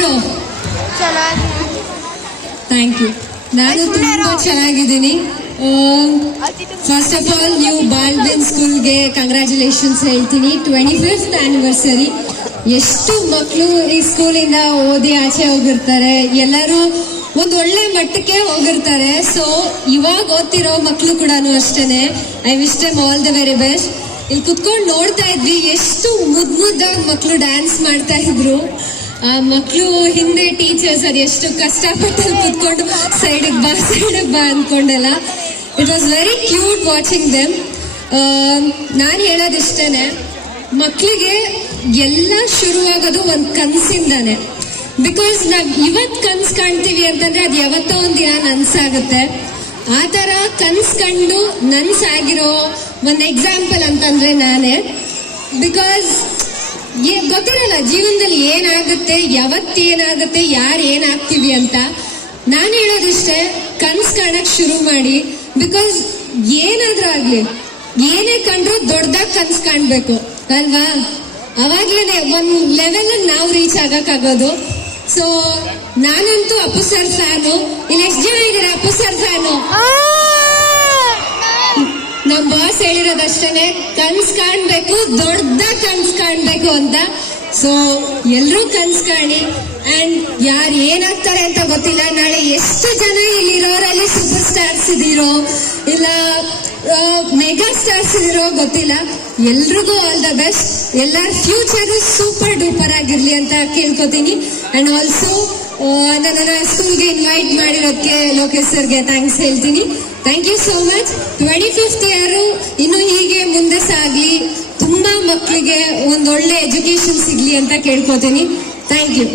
ಎಲ್ರು? Thank you. ನಾನು ತುಂಬಾ ಚೆನ್ನಾಗಿದ್ದೀನಿ. ಫಸ್ಟ್ ಆಫ್ ಆಲ್ ನೀವು ಬಾಲ್ಬೆನ್ ಸ್ಕೂಲ್ಗೆ ಕಂಗ್ರ್ಯಾಚುಲೇಷನ್ಸ್ ಹೇಳ್ತೀನಿ. 25th anniversary. ಎಷ್ಟು ಮಕ್ಕಳು ಈ ಸ್ಕೂಲಿಂದ ಓದಿ ಆಚೆ ಹೋಗಿರ್ತಾರೆ, ಎಲ್ಲರೂ ಒಂದು ಒಳ್ಳೆ ಮಟ್ಟಕ್ಕೆ ಹೋಗಿರ್ತಾರೆ. ಸೊ ಇವಾಗ ಓದ್ತಿರೋ ಮಕ್ಕಳು ಕೂಡ ಅಷ್ಟೇನೆ. I wish them all the very best. ಇಲ್ಲಿ ಕುತ್ಕೊಂಡು ನೋಡ್ತಾ ಇದ್ವಿ, ಎಷ್ಟು ಮುದ್ದಾಗಿ ಮಕ್ಕಳು ಡ್ಯಾನ್ಸ್ ಮಾಡ್ತಾ ಇದ್ರು. ಆ ಮಕ್ಕಳು ಹಿಂದೆ ಟೀಚರ್ಸ್ ಅದು ಎಷ್ಟು ಕಷ್ಟಪಟ್ಟು ಕುತ್ಕೊಂಡು ಸೈಡಿಗೆ ಬಾ ಅನ್ಕೊಂಡೆಲ್ಲ. It was very cute watching them. ನಾನು ಹೇಳೋದಿಷ್ಟೇನೆ, ಮಕ್ಕಳಿಗೆ ಎಲ್ಲ ಶುರುವಾಗೋದು ಒಂದು ಕನಸಿಂದಾನೆ. ಬಿಕಾಸ್ ನಾವ್ ಇವತ್ ಕನ್ಸ್ ಕಾಣ್ತೀವಿ ಅಂತಂದ್ರೆ ಅದು ಯಾವತ್ತೋ ಒಂದ್ ದಿನ ನನ್ಸಾಗುತ್ತೆ. ಆ ತರ ಕನ್ಸ್ ಕಂಡು ನನ್ಸಾಗಿರೋ ಒಂದ್ ಎಕ್ಸಾಂಪಲ್ ಅಂತಂದ್ರೆ ನಾನೇ. ಬಿಕಾಸ್ ಗೊತ್ತಿರಲ್ಲ ಜೀವನದಲ್ಲಿ ಏನಾಗುತ್ತೆ, ಯಾವತ್ತೇನಾಗುತ್ತೆ, ಯಾರು ಏನಾಗ್ತೀವಿ ಅಂತ. ನಾನು ಹೇಳೋದಿಷ್ಟೇ, ಕನ್ಸ್ ಕಾಣಕ್ ಶುರು ಮಾಡಿ. ಬಿಕಾಸ್ ಏನಾದ್ರೂ ಆಗ್ಲಿ, ಏನೇ ಕಂಡ್ರು ದೊಡ್ಡದಾಗಿ ಕನ್ಸ್ ಕಾಣ್ಬೇಕು ಅಲ್ವಾ? ಅವಾಗ್ಲೇನೆ ಒಂದ್ ಲೆವೆಲ್ ನಾವು ರೀಚ್ ಆಗಕ್ಕಾಗೋದು. ಸೊ ನಾನಂತೂ ಅಪ್ಪು ಸರ್ ಫ್ಯಾನು. ಇಲ್ಲಿ ಎಷ್ಟು ಜನ ಇದ್ದೀರಾ ಅಪ್ಪು ಸರ್ ಫ್ಯಾನು? ನಮ್ ಬಾಸ್ ಹೇಳಿರೋದಷ್ಟೇನೆ, ಕನ್ಸ್ ಕಾಣ್ಬೇಕು, ದೊಡ್ಡದಾಗಿ ಕನ್ಸ್ ಕಾಣ್ಬೇಕು ಅಂತ. ಸೊ ಎಲ್ರೂ ಕನ್ಸ್ ಕಾಣಿ. ಅಂಡ್ ಯಾರು ಏನಾಗ್ತಾರೆ ಅಂತ ಗೊತ್ತಿಲ್ಲ. ನಾಳೆ ಎಷ್ಟು ಜನ ಇಲ್ಲಿರೋರಲ್ಲಿ ಸೂಪರ್ ಸ್ಟಾರ್ಸ್ ಇದೀರೋ ಇಲ್ಲ ಮೆಗಾ ಸ್ಟಾರ್ಸ್ ಇದೀರೋ ಗೊತ್ತಿಲ್ಲ. ಎಲ್ರಿಗೂ ಆಲ್ ದ ಬೆಸ್ಟ್. ಎಲ್ಲರ ಫ್ಯೂಚರ್ ಸೂಪರ್ ಡೂಪರ್ ಆಗಿರ್ಲಿ ಅಂತ ಕೇಳ್ಕೊತೀನಿ. ಅಂಡ್ ಆಲ್ಸೋ ನನ್ನ ಸ್ಕೂಲ್ಗೆ ಇನ್ವೈಟ್ ಮಾಡಿರೋದಕ್ಕೆ ಲೋಕೇಶ್ ಸರ್ಗೆ ಥ್ಯಾಂಕ್ಸ್ ಹೇಳ್ತೀನಿ. Thank you so much. 25th year ಇನ್ನು ಹೀಗೆ ಮುಂದೆ ಸಾಗ್ಲಿ, ತುಂಬಾ ಮಕ್ಕಳಿಗೆ ಒಂದೊಳ್ಳೆ ಎಜುಕೇಶನ್ ಸಿಗ್ಲಿ ಅಂತ ಕೇಳ್ಕೊತೀನಿ. Thank you.